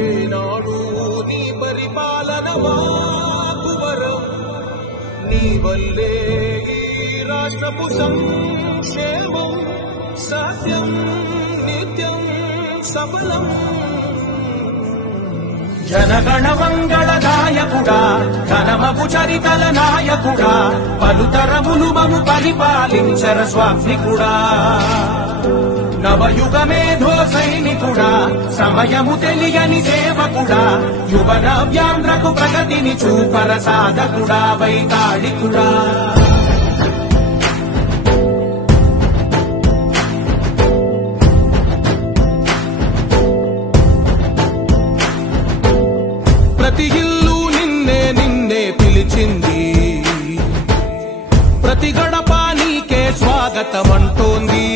ఏనాడు నీ పరిపాలన మాకు వరం, నీ వల్లే ఈ రాష్ట్రపు సంక్షేమం సత్యం నిత్యం సఫలం. జనగణ మంగళ నాయకుడా, ఘనమగు చరితల నాయకుడా, పలుతరములు మము పరిపాలించర స్వామికుడా. నవయుగ మేధో సైనికుడా, సమయము తెలియని సేవకుడా, యువన వ్యాంధ్రకు ప్రగతిని చూపర సాధకుడా, వైతాళికుడా. ప్రతి ఇల్లు నిన్నే నిన్నే పిలిచింది, ప్రతి గడప నీకే స్వాగతమంటోంది.